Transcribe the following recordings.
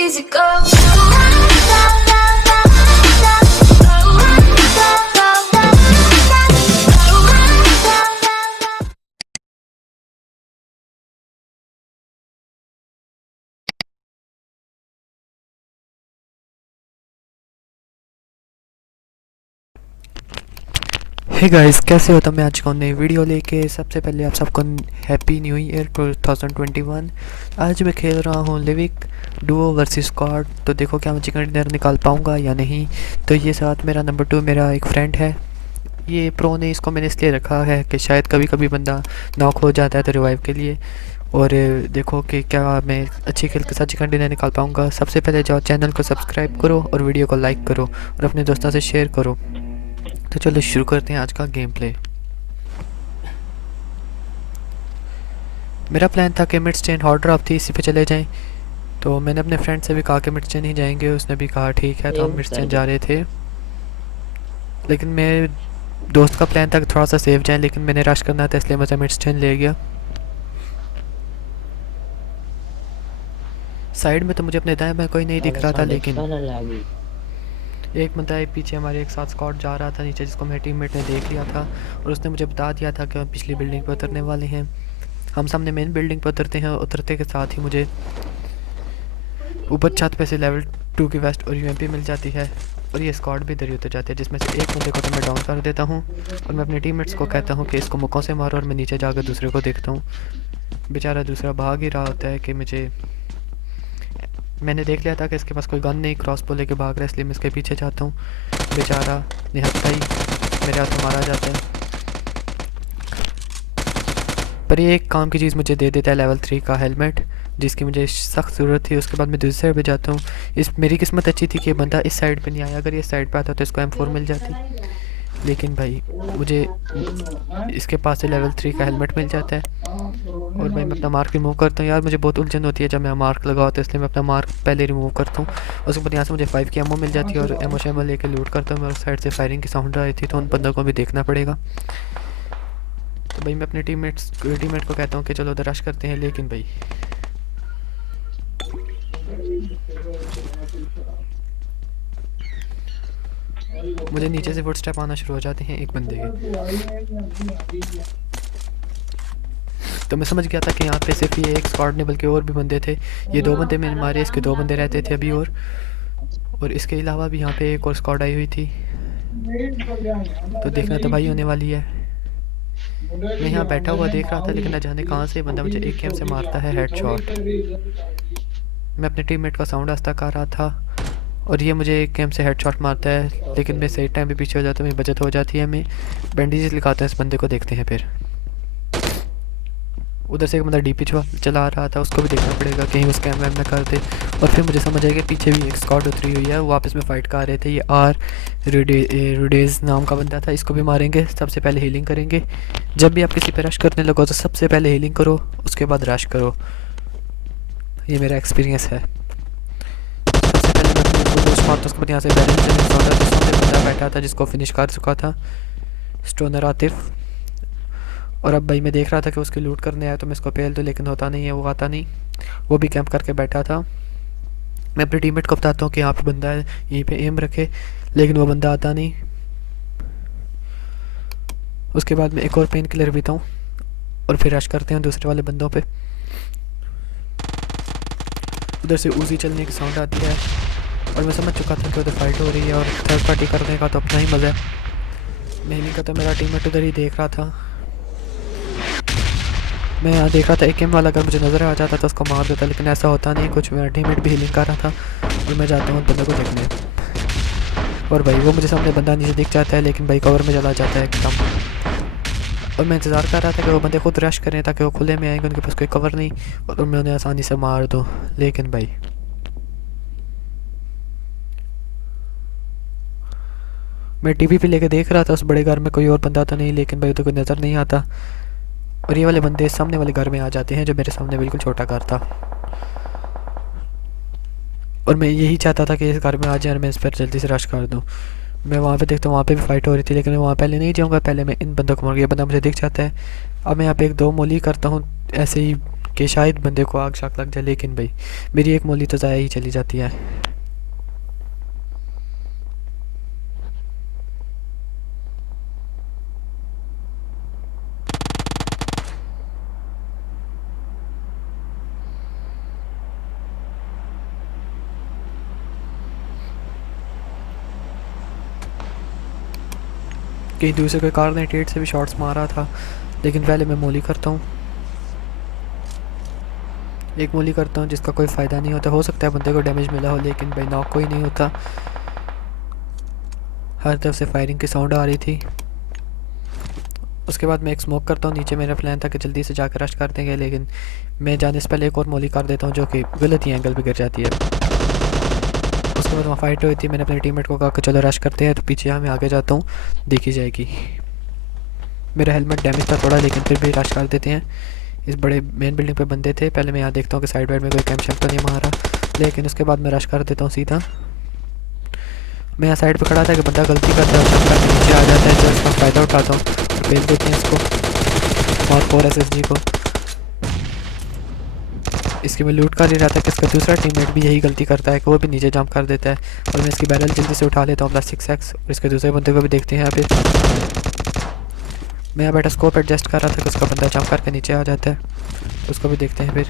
easy go. Hey guys, कैसे हो? तो मैं आज का नई वीडियो लेके सबसे पहले आप सबको हैप्पी न्यू ईयर 2021। आज मैं खेल रहा हूँ लिविक डुओ वर्सेस स्क्वाड। तो देखो क्या मैं चिकन डिनर निकाल पाऊँगा या नहीं। तो ये साथ मेरा नंबर 2 मेरा एक फ्रेंड है। ये प्रो ने इसको मैंने इसलिए रखा है कि शायद कभी कभी बंदा नॉक हो जाता है तो रिवाइव के लिए। और देखो कि क्या मैं अच्छी खेल के साथ चिकन डिनर निकाल पाऊँगा। सबसे पहले जाओ चैनल को सब्सक्राइब करो और वीडियो को लाइक करो और अपने दोस्तों से शेयर करो। तो चलो शुरू करते हैं आज का गेम प्ले। मेरा प्लान था कि मिड स्टेन हॉट ड्रॉप थी, इसी पे चले जाएं। तो मैंने अपने फ्रेंड से भी कहा कि मिड स्टेन ही जाएंगे, उसने भी कहा ठीक है। तो हम मिड स्टेन जा रहे थे, लेकिन मेरे दोस्त का प्लान था कि थोड़ा सा सेफ जाएं, लेकिन मैंने रश करना था इसलिए मुझे मिड स्टेन ले गया। साइड में तो मुझे अपने दाएं बाएं कोई नहीं दिख रहा था, लेकिन एक बंदा है पीछे हमारे एक साथ स्कॉट जा रहा था नीचे, जिसको मेरे टीममेट ने देख लिया था और उसने मुझे बता दिया था कि हम पिछली बिल्डिंग पर उतरने वाले हैं। हम सामने मेन बिल्डिंग पर उतरते हैं, उतरते के साथ ही मुझे ऊपर छत पे से लेवल 2 की वेस्ट और यूएमपी मिल जाती है और ये स्क्वाड भी इधर ही उतर जाती है, जिसमें से एक बंदे को तो मैं डाउन कर देता हूँ और मैं अपने टीममेट्स को कहता हूँ कि इसको मुक्कों से मारो और मैं नीचे जाकर दूसरे को देखता हूँ। बेचारा दूसरा भाग ही रहा होता है कि मैंने देख लिया था कि इसके पास कोई गन नहीं, क्रॉसबो लेके भाग रहा है, इसलिए मैं इसके पीछे जाता हूँ। बेचारा निहत्था ही मेरे हाथ में मारा जाता है। पर ये एक काम की चीज़ मुझे दे देता है, लेवल 3 का हेलमेट, जिसकी मुझे सख्त ज़रूरत थी। उसके बाद मैं दूसरी साइड पे जाता हूँ। मेरी किस्मत अच्छी थी कि बंदा इस साइड पे नहीं आया। अगर ये साइड पे आता तो इसको M4 मिल जाती, लेकिन भाई मुझे इसके पास से लेवल 3 का हेलमेट मिल जाता है। और भाई मैं अपना मार्क रिमूव करता हूँ। यार मुझे बहुत उलझन होती है जब मैं मार्क लगाता हूँ, इसलिए मैं अपना मार्क पहले रिमूव करता हूँ। उसके बाद यहाँ से मुझे 5 की एमओ मिल जाती है और एमओ शेमो लेके लूट करता हूँ। मैं उस साइड से फायरिंग की साउंड आ रही थी, तो उन बंदों को भी देखना पड़ेगा। तो भाई मैं अपने टीममेट को कहता हूँ कि चलो उधर रश करते हैं, लेकिन भाई मुझे नीचे से फुटस्टेप आना शुरू हो जाते हैं एक बंदे के। तो मैं समझ गया था कि यहाँ पे सिर्फ ये एक स्क्वाड नहीं बल्कि और भी बंदे थे। ये 2 बंदे मैंने मारे, इसके 2 बंदे रहते थे अभी। और इसके अलावा भी यहाँ पे एक और स्क्वाड आई हुई थी। तो देखना तबाही होने वाली है। मैं यहाँ बैठा हुआ देख रहा था, लेकिन न जाने कहाँ से बंदा मुझे एक गेम से मारता है हेडशॉट। मैं अपने टीममेट का साउंड आस्ता कर रहा था और ये मुझे एक गेम से हेडशॉट मारता है, लेकिन मैं सही टाइम पे पीछे हो जाता हूँ, मेरी बचत हो जाती है। मैं बैंडेजेस लगाते हैं इस बंदे को, देखते हैं। फिर उधर से एक बंदा डीपी चला रहा था, उसको भी देखना पड़ेगा कहीं उस कैम वैम में कर दे। और फिर मुझे समझ आया कि पीछे भी एक स्क्वाड उतरी हुई है, वो आपस में फ़ाइट कर रहे थे। ये रुडेज नाम का बंदा था, इसको भी मारेंगे। सबसे पहले हीलिंग करेंगे। जब भी आप किसी पे रश करने लगो तो सबसे पहले हीलिंग करो, उसके बाद रश करो। ये मेरा एक्सपीरियंस है। सबसे पहले मैं अपने को दोस्त मारता, उसके बाद यहाँ से सामने बंदा बैठा था जिसको फिनिश कर चुका था, स्टोनर आतिफ। और अब भाई मैं देख रहा था कि उसकी लूट करने आया तो मैं इसको पेल दूँ, लेकिन होता नहीं है, वो आता नहीं। वो भी कैंप करके बैठा था। मैं अपने टीममेट को बताता हूँ कि यहाँ पे बंदा है, यहीं पे एम रखे, लेकिन वो बंदा आता नहीं। उसके बाद मैं एक और पेन किलर पीता हूँ और फिर रश करते हैं दूसरे वाले बंदों पे। उधर से उजी चलने की साउंड आती है और मैं समझ चुका था कि उधर फाइट हो रही है और थर्ड पार्टी करने का तो अपना ही मज़ा है। मैं नहीं कहता, मेरा टीममेट उधर ही देख रहा था। मैं यहाँ देख रहा था एक एम वाला अगर मुझे नज़र आ जाता तो उसको मार देता, लेकिन ऐसा होता नहीं कुछ। मेरा टीममेट भी हीलिंग कर रहा था और मैं जाता हूँ बंदे को देखने। और भाई वो मुझे सामने बंदा नीचे दिख जाता है, लेकिन भाई कवर में चला जाता है एकदम। और मैं इंतज़ार कर रहा था कि वो बंदे खुद रश करें ताकि वो खुले में आएंगे, उनके पास कोई कवर नहीं, और मैं उन्हें आसानी से मार दूँ। लेकिन भाई मैं टीवी पे लेके देख रहा था उस बड़े घर में कोई और बंदा तो नहीं, लेकिन भाई तो कोई नज़र नहीं आता। और ये वाले बंदे सामने वाले घर में आ जाते हैं, जो मेरे सामने बिल्कुल छोटा घर था। और मैं यही चाहता था कि इस घर में आ जाए और मैं इस पर जल्दी से रश कर दूँ। मैं वहाँ पे देखता हूँ, वहाँ पे भी फाइट हो रही थी, लेकिन मैं वहाँ पहले नहीं जाऊँगा, पहले मैं इन बंदों को मारूँगा। ये बंदा मुझे दिख जाता है। अब मैं यहाँ पे 1-2 मोली करता हूँ ऐसे ही कि शायद बंदे को आग शाक लग जाए, लेकिन भाई मेरी एक मोली तो ज़ाया ही चली जाती है। कहीं दूसरे कोई कार ने 88 से भी शॉट्स मारा था, लेकिन पहले मैं मोली करता हूँ। एक मोली करता हूँ जिसका कोई फ़ायदा नहीं होता। हो सकता है बंदे को डैमेज मिला हो, लेकिन भाई नॉक कोई नहीं होता। हर तरफ से फायरिंग की साउंड आ रही थी। उसके बाद मैं एक स्मोक करता हूँ नीचे। मेरा प्लान था कि जल्दी से जाकर रश कर देंगे, लेकिन मैं जाने से पहले एक और मोली कर देता हूँ जो कि गलत ही एंगल पे गिर जाती है। उसके बाद वहाँ फाइट हुई थी। मैंने अपने टीममेट को कहा कि चलो रश करते हैं, तो पीछे मैं आगे जाता हूँ, देखी जाएगी। मेरा हेलमेट डैमेज था थोड़ा, लेकिन फिर भी रश कर देते हैं। इस बड़े मेन बिल्डिंग पे बंदे थे। पहले मैं यहाँ देखता हूँ कि साइड वाइड में कोई कैंप शैम्प तो नहीं मारा, लेकिन उसके बाद मैं रश कर देता हूँ सीधा। मैं यहाँ साइड पे खड़ा था कि बंदा गलती करता है, जंप करके नीचे आ जाता है, तो उसका फ़ायदा उठाता हूँ और भेज देते हैं इसको और 4 SSG को। इसकी मैं लूट कर ही रहा था कि इसका दूसरा टीममेट भी यही गलती करता है कि वो भी नीचे जंप कर देता है, और मैं इसकी बैरल जल्दी से उठा लेता हूँ प्लस 6x। और इसके दूसरे बंदे को भी देखते हैं। यहाँ पे मैं यहाँ बैठा स्कोप एडजस्ट कर रहा था कि उसका बंदा जंप करके नीचे आ जाता है, तो उसको भी देखते हैं फिर।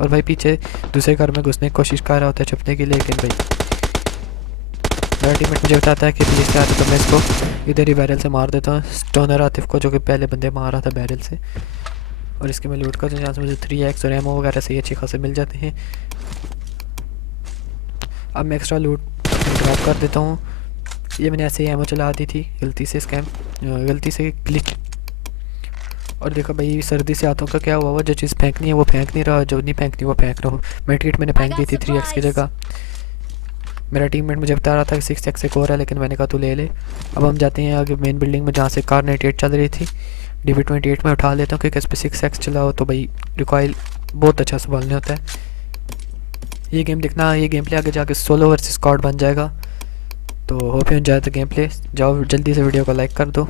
और भाई पीछे दूसरे घर में घुसने की कोशिश कर रहा होता है छुपने की, लेकिन भाई मेरा टीममेट मुझे बताता है कि प्लीज़ क्या, तो मैं इसको इधर ही बैरल से मार देता हूँ, स्टोनर आतिफ को, जो कि पहले बंदे मार रहा था बैरल से। और इसके मैं लूट करता हूँ जहाँ से मुझे 3x और एमओ वगैरह से अच्छे खासे मिल जाते हैं। अब मैं एक्स्ट्रा लूट ड्रॉप कर देता हूँ। ये मैंने ऐसे ही एमओ चला दी थी गलती से, गलती से ग्लिच। और देखो भाई सर्दी से हाथों का क्या हुआ, वो जो चीज़ फेंकनी है वो फेंक नहीं रहा, जो नहीं फेंकनी वो फेंक रहा हूँ। मेडकिट मैंने फेंक दी थी 3x की जगह। मेरा टीममेट मुझे बता रहा था कि 6x एक और है, लेकिन मैंने कहा तू ले ले। अब हम जाते हैं आगे मेन बिल्डिंग में जहाँ से कार 98 चल रही थी। DV28 में उठा लेता हूँ क्योंकि इस पर 6x चलाओ तो भाई रिकॉइल बहुत अच्छा संभालने होता है। ये गेम देखना, ये गेम प्ले आगे जाके सोलो वर्सेस स्क्वाड बन जाएगा, तो hope you enjoy the game play. जाओ जल्दी से वीडियो को लाइक कर दो।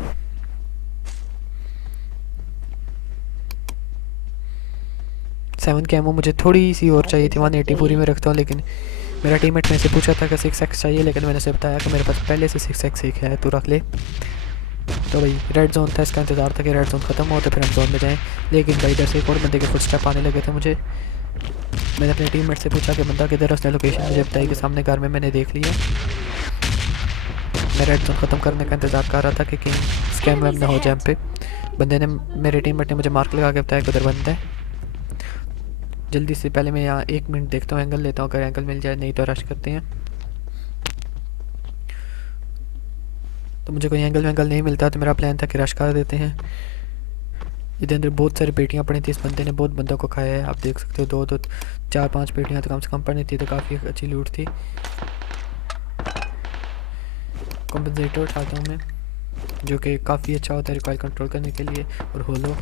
7 की एमओ मुझे थोड़ी सी और चाहिए थी, 180 पूरी में रखता हूँ, लेकिन मेरा टीममेट मेरे से पूछा था कि 6x चाहिए, लेकिन मैंने उसे बताया कि मेरे पास पहले से 6x एक है, तू रख ले। तो भाई रेड जोन था, इसका इंतज़ार था कि रेड जोन ख़त्म हो तो फिर हम जोन में जाएं, लेकिन भाई इधर से एक और बंदे के फुटस्टेप आने लगे थे मुझे। मैंने अपने टीममेट से पूछा कि बंदा किधर है, उसने लोकेशन मुझे बताई कि सामने घर में, मैंने देख लिया। मैं रेड जोन ख़त्म करने का इंतज़ार कर रहा था कि कहीं स्कैम वैम ना हो जाए पे। बंदे ने, मेरे टीममेट ने मुझे मार्क लगा के बताया कि उधर बंदा है। जल्दी से पहले मैं यहाँ 1 मिनट देखता हूँ, एंगल लेता हूँ, अगर एंगल मिल जाए, नहीं तो रश करते हैं। तो मुझे कोई एंगल वैंगल नहीं मिलता, तो मेरा प्लान था कि रश कर देते हैं। इधर अंदर बहुत सारी पेटियाँ पड़ी थी, इस बंदे ने बहुत बंदों को खाया है, आप देख सकते हो। 2 4 5 पेटियाँ तो कम से कम पड़ी थी, तो काफ़ी अच्छी लूट थी। कॉम्पनसेटर उठाता हूँ मैं, जो कि काफ़ी अच्छा होता है रिकॉइल कंट्रोल करने के लिए। और होलो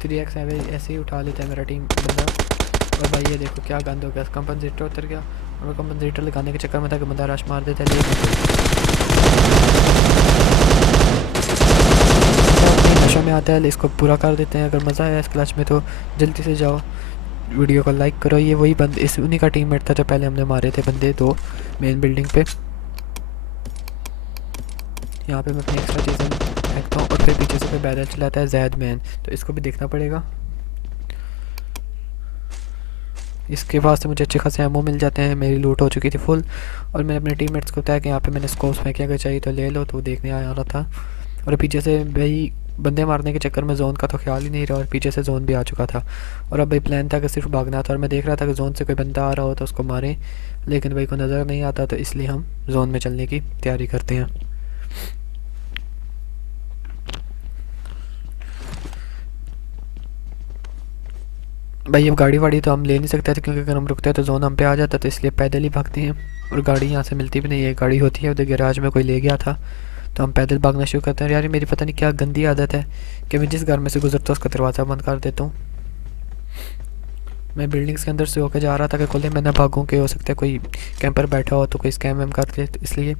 3x ऐसे ही उठा लेता है मेरा टीम बंदा। और भाई ये देखो क्या गंद हो गया, कंपनसेटर उतर गया, और कंपनसेटर लगाने के चक्कर में था कि बंदा रश मार देता है। नशों में आता है, इसको पूरा कर देते हैं। अगर मज़ा आया इस क्लच में तो जल्दी से जाओ वीडियो को लाइक करो। ये वही बंद, इस उन्हीं का टीममेट था जो पहले हमने मारे थे बंदे 2 मेन बिल्डिंग पे। यहाँ पे मैं अपनी एक्स्ट्रा चीज़ें फेंकता हूँ, और फिर पीछे से कोई बैरल चलाता है जैद मैन, तो इसको भी देखना पड़ेगा। इसके पास से मुझे अच्छे खासे एमओ मिल जाते हैं, मेरी लूट हो चुकी थी फुल। और मैंने अपने टीममेट्स को बताया कि यहाँ पे मैंने स्कोप्स फेंके, अगर चाहिए तो ले लो, तो वो देखने आ रहा था। और पीछे से भाई बंदे मारने के चक्कर में जोन का तो ख्याल ही नहीं रहा, और पीछे से जोन भी आ चुका था। और अब भाई प्लान था कि सिर्फ भागना था, और मैं देख रहा था कि जोन से कोई बंदा आ रहा हो तो उसको मारें, लेकिन भाई को नज़र नहीं आता, तो इसलिए हम जोन में चलने की तैयारी करते हैं। भाई अब गाड़ी वाड़ी तो हम ले नहीं सकते थे, क्योंकि अगर हम रुकते हैं तो जोन हम पे आ जाता, तो इसलिए पैदल ही भागते हैं। और गाड़ी यहाँ से मिलती भी नहीं है, गाड़ी होती है उधर गैराज में कोई ले गया था, तो हम पैदल भागना शुरू करते हैं। यार मेरी पता नहीं क्या गंदी आदत है कि मैं जिस घर में से गुजरता हूँ उसका दरवाज़ा बंद कर देता हूँ। मैं बिल्डिंग्स के अंदर से होकर जा रहा था कि खुले मैं ना भागूँ, कि हो सकता है कोई कैंपर बैठा हो तो कोई स्कैम वैम कर दे, तो इसलिए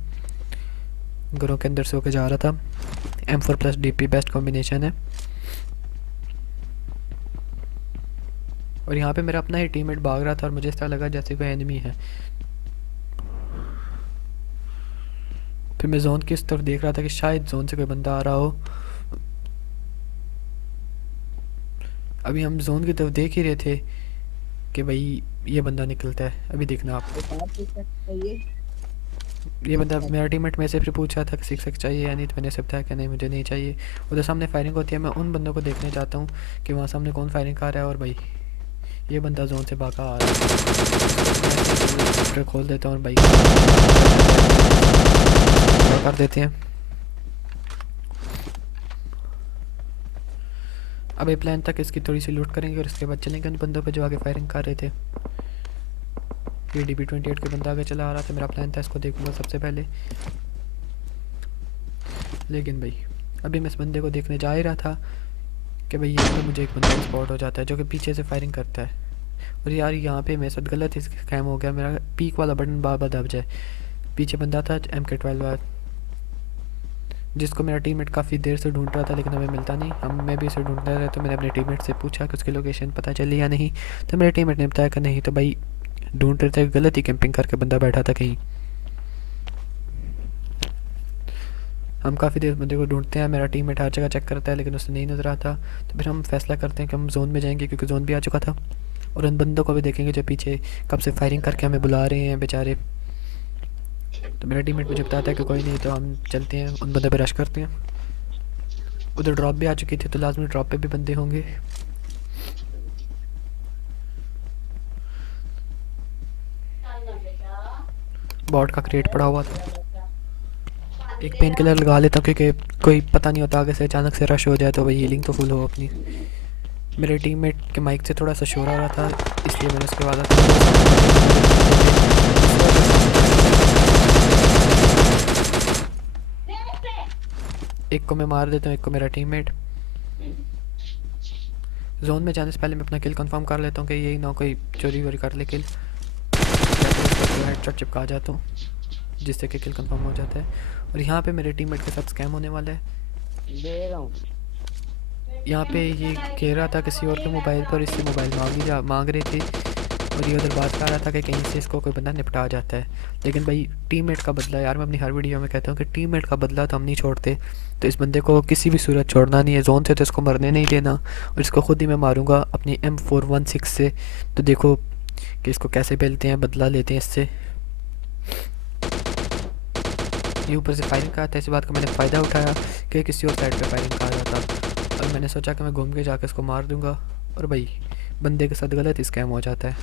घरों के अंदर से होकर जा रहा था। M4+DP बेस्ट कॉम्बिनेशन है। और यहाँ पे मेरा अपना ही टीममेट भाग रहा था और मुझे इस तरह लगा जैसे कोई एनिमी है। फिर मैं जोन की उस तरफ देख रहा था कि शायद जोन से कोई बंदा आ रहा हो। अभी हम जोन की तरफ देख ही रहे थे कि भाई ये बंदा निकलता है। अभी देखना आप, ये बंदा मेरा टीममेट में से फिर पूछ रहा था कि 6x चाहिए या नहीं, तो मैंने सब बताया कि नहीं मुझे नहीं चाहिए। उधर सामने फायरिंग होती है, मैं उन बंदों को देखने जाता हूँ कि वहाँ सामने कौन फायरिंग कर रहा है। और भाई ये बंदा जोन से भागा आ रहा है। मैं खोल देता हूँ और भाई कर देते हैं। अब ये प्लान था कि इसकी थोड़ी सी लूट करेंगे और इसके बाद चलेंगे उन बंदों पे जो आगे फायरिंग कर रहे थे। ये DB28 के बंदा आगे चला आ रहा था। मेरा प्लान था इसको देखूंगा सबसे पहले, लेकिन भाई अभी मैं इस बंदे को देखने जा ही रहा था कि भाई ये तो मुझे एक बंदा स्पॉट हो जाता है जो कि पीछे से फायरिंग करता है। और यार यहाँ पे मेरे साथ गलत स्कैम हो गया, मेरा पीक वाला बटन बार बार दब जाए। पीछे बंदा था MK12 जिसको मेरा टीममेट काफ़ी देर से ढूंढ रहा था, लेकिन हमें मिलता नहीं। मैं भी उसे ढूंढते रहे, तो मैंने अपने टीममेट से पूछा कि उसकी लोकेशन पता चली या नहीं। तो मेरे टीममेट ने बताया कि नहीं। तो भाई ढूंढ रहे थे, गलत ही कैंपिंग करके बंदा बैठा था कहीं। हम काफ़ी देर बंदे को ढूंढते हैं, मेरा टीममेट हर जगह चेक करता है लेकिन उसे नहीं नज़र आता। तो फिर हम फैसला करते हैं कि हम जोन में जाएंगे, क्योंकि जोन भी आ चुका था। और उन बंदों को भी देखेंगे जो पीछे कब से फायरिंग करके हमें बुला रहे हैं बेचारे। तो मेरा टीममेट मुझे बताता है कि कोई नहीं, तो हम चलते हैं उन बंदों पे रश करते हैं। उधर ड्रॉप भी आ चुकी थी, तो लाजमी ड्रॉप पे भी बंदे होंगे। बॉट का क्रेट पड़ा हुआ था। एक पेन किलर लगा लेता हूँ क्योंकि कोई पता नहीं होता, आगे से अचानक से रश हो जाए तो भाई हीलिंग तो फुल हो अपनी। मेरे टीममेट के माइक से थोड़ा सा शोर आ रहा था, इसलिए मैंने उसके बाद एक को मैं मार देता हूँ, एक को मेरा टीममेट। जोन में जाने से पहले मैं अपना किल कंफर्म कर लेता हूँ कि यही ना कोई चोरी वोरी कर ले किल। हेडशॉट चिपका जाता हूँ जिससे कि किल कंफर्म हो जाता है। और यहाँ पे मेरे टीममेट के साथ स्कैम होने वाला है। यहाँ पे ये कह रहा था किसी और के मोबाइल पर, इससे मोबाइल मांग रही थी। और ये उधर बात कर रहा था कि कहीं से इसको कोई बंदा निपटा जाता है। लेकिन भाई टीममेट का बदला, यार मैं अपनी हर वीडियो में कहता हूँ कि टीममेट का बदला तो हम नहीं छोड़ते। तो इस बंदे को किसी भी सूरत छोड़ना नहीं है, जोन से तो इसको मरने नहीं देना। और इसको खुद ही मैं मारूंगा अपनी M416 से। तो देखो कि इसको कैसे बेलते हैं, बदला लेते हैं इससे। ये ऊपर से फायरिंग का आता है, इस बात का मैंने फ़ायदा उठाया कि किसी और साइड पे फायरिंग का आ रहा था। और मैंने सोचा कि मैं घूम के जाकर इसको मार दूंगा। और भाई बंदे के साथ गलत स्कैम हो जाता है।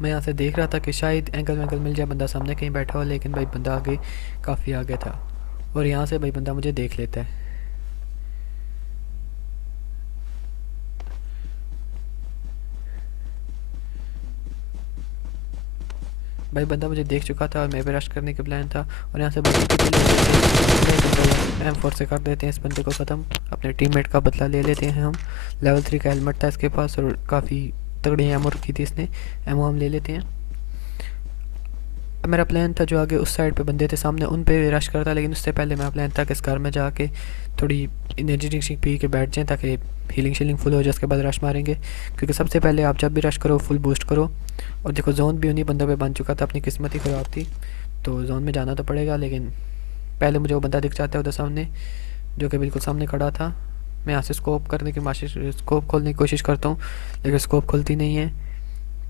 मैं यहाँ से देख रहा था कि शायद एंगल वैंगल मिल जाए, बंदा सामने कहीं बैठा हो, लेकिन भाई बंदा आगे काफ़ी आगे था। और यहाँ से भाई बंदा मुझे देख लेता है। भाई बंदा मुझे देख चुका था और मैं भी रश करने का प्लान था। और यहाँ से M4 से कर देते हैं इस बंदे को ख़त्म। अपने टीममेट का बदला ले लेते हैं हम। लेवल 3 का हेलमेट था इसके पास और काफ़ी तगड़ी एमो रखी थी इसने। एमो हम ले लेते हैं। अब मेरा प्लान था जो आगे उस साइड पे बंदे थे सामने, उन पे रश करता, लेकिन उससे पहले मेरा प्लान था कि इस घर में जाके थोड़ी एनर्जी ड्रिंक पी के बैठ जाएँ ताकि हीलिंग शीलिंग फुल हो जाए। उसके बाद रश मारेंगे, क्योंकि सबसे पहले आप जब भी रश करो फुल बूस्ट करो। और देखो जोन भी उन्हीं बंदों पे बन चुका था, अपनी किस्मत ही ख़राब थी। तो जोन में जाना तो पड़ेगा, लेकिन पहले मुझे वो बंदा दिख जाता है उधर सामने, जो कि बिल्कुल सामने खड़ा था। मैं यहाँ से स्कोप खोलने की कोशिश करता हूँ, लेकिन स्कोप खुलती नहीं है।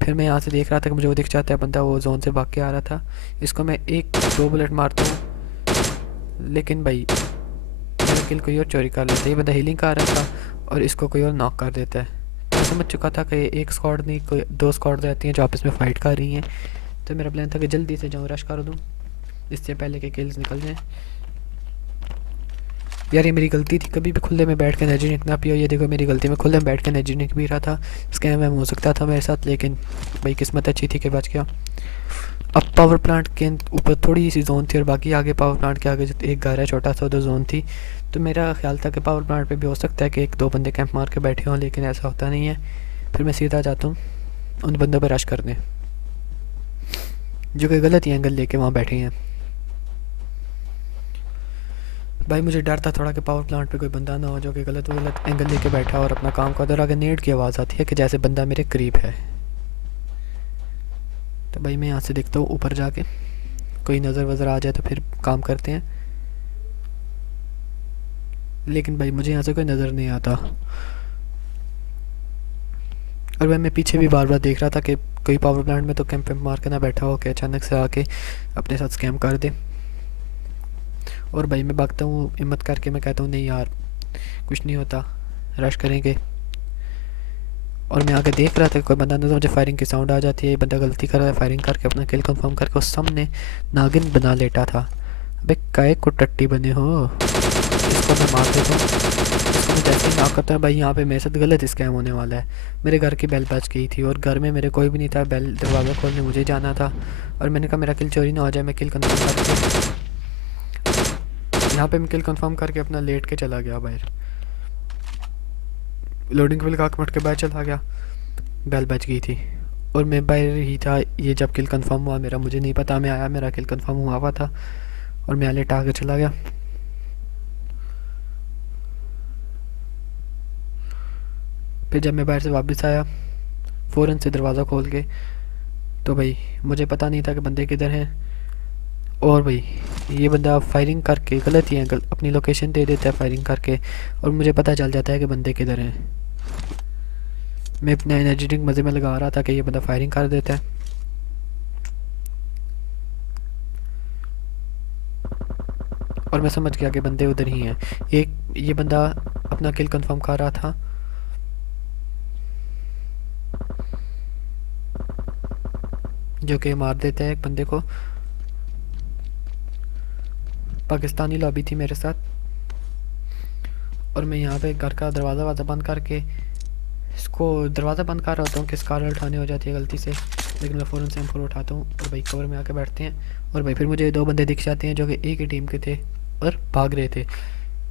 फिर मैं यहाँ से देख रहा था कि मुझे वो दिख जाता है बंदा, वो जोन से भाग के आ रहा था। इसको मैं 1-2 बुलेट मारता हूँ, लेकिन भाई मेरा किल कोई और चोरी कर लेता है। ये बंदा हीलिंग का आ रहा था और इसको कोई और नॉक कर देता है। तो मैं समझ चुका था कि एक स्क्वाड नहीं, कोई 2 स्क्वाड रहती हैं जो आपस में फ़ाइट कर रही हैं। तो मेरा प्लान था कि जल्दी से जाऊँ, रश कर दूँ इससे पहले कि किल्स निकल जाएँ। यार ये मेरी गलती थी, कभी भी खुले में बैठ के एनर्जी ड्रिंक ना पियो। ये देखो मेरी गलती, में खुले में बैठ के एनर्जी ड्रिंक पी रहा था। स्कैम वैम हो सकता था मेरे साथ, लेकिन भाई किस्मत अच्छी थी कि बच गया। अब पावर प्लांट के ऊपर थोड़ी सी जोन थी और बाकी आगे पावर प्लांट के आगे एक घर है छोटा सा, उधर जोन थी। तो मेरा ख्याल था कि पावर प्लांट पे भी हो सकता है कि 1-2 बंदे कैंप मार के बैठे हों, लेकिन ऐसा होता नहीं है। फिर मैं सीधा जाता हूँ उन बंदों पर रश करने। जो कि गलत ही एंगल लेके वहाँ बैठे हैं। भाई मुझे डर था थोड़ा कि पावर प्लांट पे कोई बंदा ना हो जो कि गलत एंगल लेके बैठा और अपना काम कर दे। और आगे नेट की आवाज़ आती है कि जैसे बंदा मेरे करीब है। तो भाई मैं यहाँ से देखता हूँ ऊपर जाके कोई नज़र वज़र आ जाए तो फिर काम करते हैं। लेकिन भाई मुझे यहाँ से कोई नज़र नहीं आता। और भाई मैं पीछे भी बार बार देख रहा था कि कोई पावर प्लांट में तो कैंप मार के ना बैठा हो कि अचानक से आके अपने साथ स्कैम कर दे। और भाई मैं भागता हूँ हिम्मत करके, मैं कहता हूँ नहीं यार कुछ नहीं होता, रश करेंगे। और मैं आगे देख रहा था कोई बंदा ना, तो मुझे फायरिंग की साउंड आ जाती है। ये बंदा गलती कर रहा है, फायरिंग करके अपना किल कंफर्म करके उस सामने नागिन बना लेटा था। अबे काय को टट्टी बने हो, इसको मैं मार देता हूँ। इसको मैं जैसे ही नॉक करता हूँ भाई यहाँ पे मेरे साथ गलत स्कैम होने वाला है। मेरे घर की बेल बज गई थी और घर में मेरे कोई भी नहीं था। बेल दरवाज़ा खोलने मुझे जाना था और मैंने कहा मेरा किल चोरी ना हो जाए। मैं किल कंफर्म करके यहाँ पे मैं किल कंफर्म करके अपना लेट के चला गया बाहर। लोडिंग बिल का मट के बाहर चला गया, बेल बज गई थी और मैं बाहर ही था। ये जब किल कंफर्म हुआ मेरा, मुझे नहीं पता, मैं आया मेरा किल कंफर्म हुआ था और मैं लेट आगे चला गया। फिर जब मैं बाहर से वापस आया फ़ौरन से दरवाज़ा खोल के, तो भाई मुझे पता नहीं था कि बंदे किधर हैं। और भाई ये बंदा फायरिंग करके गलत ही एंगल अपनी लोकेशन दे देता है फायरिंग करके, और मुझे पता चल जाता है कि बंदे किधर हैं। मैं अपना एनर्जी ड्रिंक मज़े में लगा रहा था कि ये बंदा फायरिंग कर देता है। और मैं समझ गया कि बंदे उधर ही हैं। एक ये बंदा अपना किल कंफर्म कर रहा था। जो कि मार देता है एक बंदे को। पाकिस्तानी लॉबी थी मेरे साथ और मैं यहाँ पे घर का दरवाज़ा बंद करके इसको दरवाज़ा बंद कर रहा होता हूँ कि स्कार उठाने हो जाती है गलती से। लेकिन मैं फ़ौरन से M4 उठाता हूँ और भाई कवर में आके बैठते हैं। और भाई फिर मुझे दो बंदे दिख जाते हैं जो कि एक ही टीम के थे और भाग रहे थे।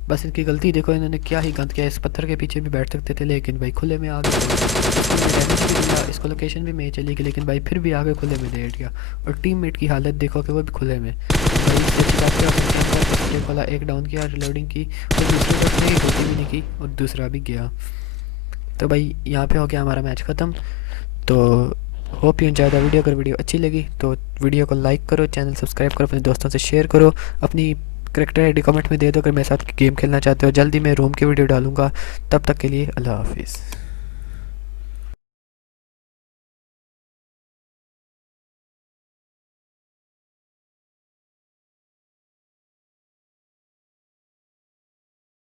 बस इनकी गलती देखो, इन्होंने क्या ही गंद किया। इस पत्थर के पीछे भी बैठ सकते थे लेकिन भाई खुले में आ गए। इसको मैं डैमेज भी दिया, इसको लोकेशन भी मैं चली गई, लेकिन भाई फिर भी आगे खुले में लेट गया। और टीममेट की हालत देखो कि वो भी खुले में। भाई इससे अच्छी बात क्या हो सकती है, एक वाला एक डाउन किया रिलोडिंग की और दूसरे बस ने गलती भी नहीं की और दूसरा भी गया। तो भाई यहाँ पे हो गया हमारा मैच ख़त्म। तो hope you enjoy the video. अगर वीडियो अच्छी लगी तो वीडियो को लाइक करो, चैनल सब्सक्राइब करो, अपने दोस्तों से शेयर करो, अपनी करेक्टर आईडी कमेंट में दे दो अगर मेरे साथ गेम खेलना चाहते हो। जल्दी मैं रूम की वीडियो डालूंगा, तब तक के लिए अल्लाह हाफिज़।